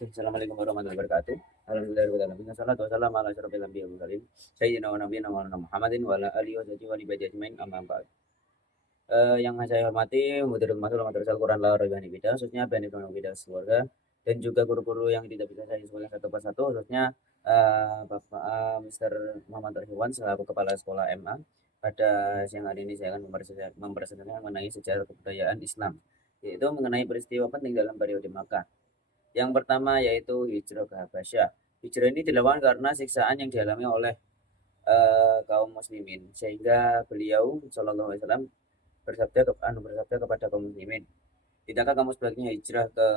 Assalamualaikum warahmatullahi wabarakatuh. Alhamdulillahirabbil alamin. Wassalatu wassalamu ala asyrofil anbiya'i wal mursalin. Sayyidina wa nabiyyina Maulana Muhammadin wa ala alihi wa sahbihi wa ibadihi ajmain amma ba'd. Yang saya hormati mudirul madrasah Madrasah Al-Qur'an La Raibah Bida, khususnya Pendidikan Bida Keluarga dan juga guru-guru yang tidak bisa saya sebutkan satu persatu, khususnya Bapak Mr. Muhammad Arhiwan selaku Kepala Sekolah MA. Pada siang hari ini saya akan mempresentasikan mengenai sejarah kebudayaan Islam, yaitu mengenai peristiwa penting dalam periode Makkah. Yang pertama yaitu hijrah ke Habasyah. Hijrah ini dilakukan karena siksaan yang dialami oleh kaum muslimin, sehingga beliau Shallallahu Alaihi Wasallam bersabda kepada kaum muslimin, tidakkah kamu sebaiknya hijrah ke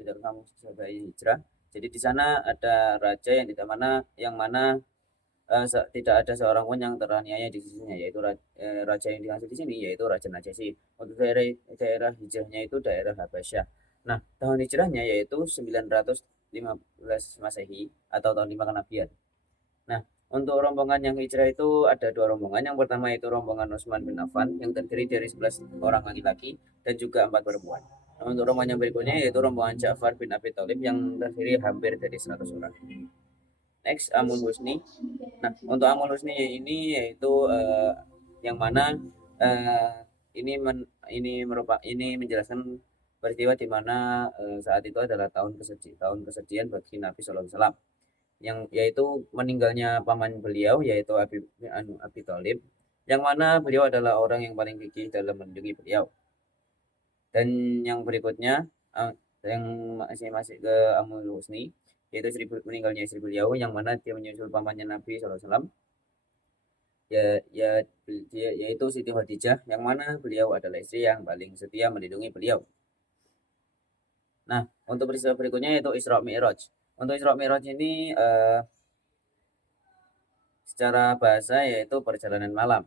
tidakkah kamu sebaiknya hijrah. Jadi di sana ada raja yang mana tidak ada seorang pun yang teraniaya di sisinya, yaitu raja yang dimaksud di sini yaitu Raja Najasyi. Untuk daerah hijrahnya itu daerah Habasyah. Nah, tahun hijrahnya yaitu 915 Masehi atau tahun 5 kenabian. Nah, untuk rombongan yang hijrah itu ada dua rombongan. Yang pertama itu rombongan Utsman bin Affan yang terdiri dari 11 orang laki-laki dan juga 4 perempuan. Nah, untuk rombongan yang berikutnya yaitu rombongan Ja'far bin Abi Thalib yang terdiri hampir dari 100 orang. Next, Amul Husni. Nah, untuk Amul Husni ini yaitu yang mana uh, ini menjelaskan peristiwa di mana saat itu adalah tahun kesedihan bagi Nabi Shallallahu Alaihi Wasallam, yang yaitu meninggalnya paman beliau yaitu Abi Thalib, yang mana beliau adalah orang yang paling gigih dalam melindungi beliau. Dan yang berikutnya uh, yang masih ke Amul Husni, yaitu meninggalnya istri beliau yang mana dia menyusul pamannya Nabi SAW, yaitu Siti Khadijah, yang mana beliau adalah istri yang paling setia melindungi beliau. Nah, untuk peristiwa berikutnya yaitu Isra Mi'raj. Untuk Isra Mi'raj ini secara bahasa yaitu perjalanan malam.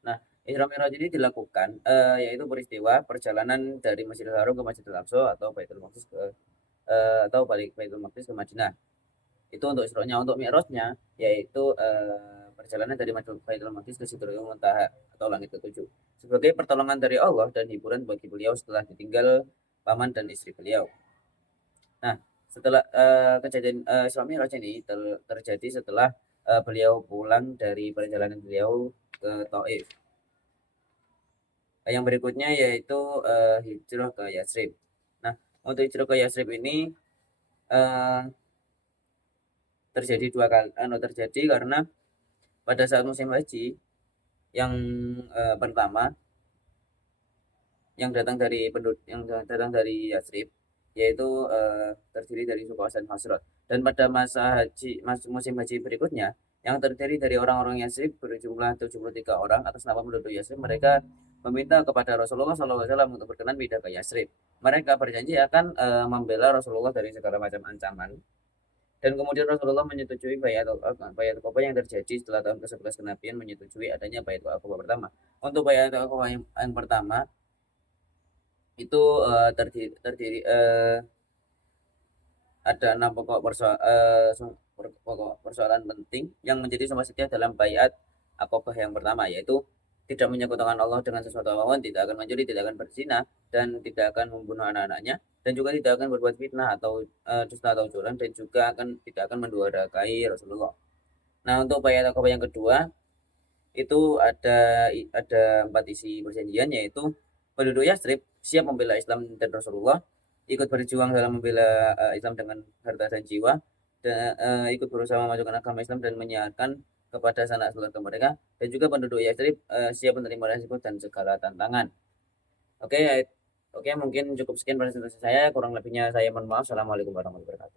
Nah, Isra Mi'raj ini dilakukan yaitu peristiwa perjalanan dari Masjidil Haram ke Masjidil Aqsa atau Baitul Maqdis atau balik Baitul Maqdis ke Madinah. Itu untuk Isra-nya. Untuk Mi'rajnya yaitu perjalanan dari Baitul Maqdis ke Sidratul Muntaha atau langit ketujuh, sebagai pertolongan dari Allah dan hiburan bagi beliau setelah ditinggal paman dan istri beliau. Nah, setelah kejadian Isra Mi'raj ini terjadi setelah beliau pulang dari perjalanan beliau ke Taif. Yang berikutnya yaitu hijrah ke Yatsrib. Nah, untuk hijrah ke Yatsrib ini uh, terjadi karena pada saat musim haji yang pertama yang datang dari Yatsrib, yaitu terdiri dari suku Aus dan Khazraj. Dan pada musim haji berikutnya yang terdiri dari orang-orang Yatsrib berjumlah 73 orang atas nama penduduk Yatsrib, mereka meminta kepada Rasulullah SAW untuk berkenan pindah ke Yatsrib. Mereka berjanji akan membela Rasulullah dari segala macam ancaman. Dan kemudian Rasulullah menyetujui bayat Aqabah yang terjadi setelah tahun ke-11 kenabian, menyetujui adanya bayat Aqabah pertama. Untuk bayat Aqabah yang pertama itu terdiri ada 6 pokok persoalan penting yang menjadi sumber setia dalam bayat Aqabah yang pertama, yaitu tidak menyekutukan Allah dengan sesuatu apapun, tidak akan mencuri, tidak akan berzina, dan tidak akan membunuh anak-anaknya, dan juga tidak akan berbuat fitnah atau dusta atau curang, dan juga tidak akan mendurhakai Rasulullah. Nah, untuk bayat Aqabah yang kedua itu ada 4 isi perjanjian, yaitu penduduk Yastrib siap membela Islam dan Rasulullah, ikut berjuang dalam membela Islam dengan harta dan jiwa, dan ikut berusaha memajukan agama Islam dan menyiarkan kepada sanak saudara mereka, dan juga penduduk Yastrib siap menerima resiko dan segala tantangan. Oke, oke, mungkin cukup sekian presentasi saya, kurang lebihnya saya mohon maaf. Assalamualaikum warahmatullahi wabarakatuh.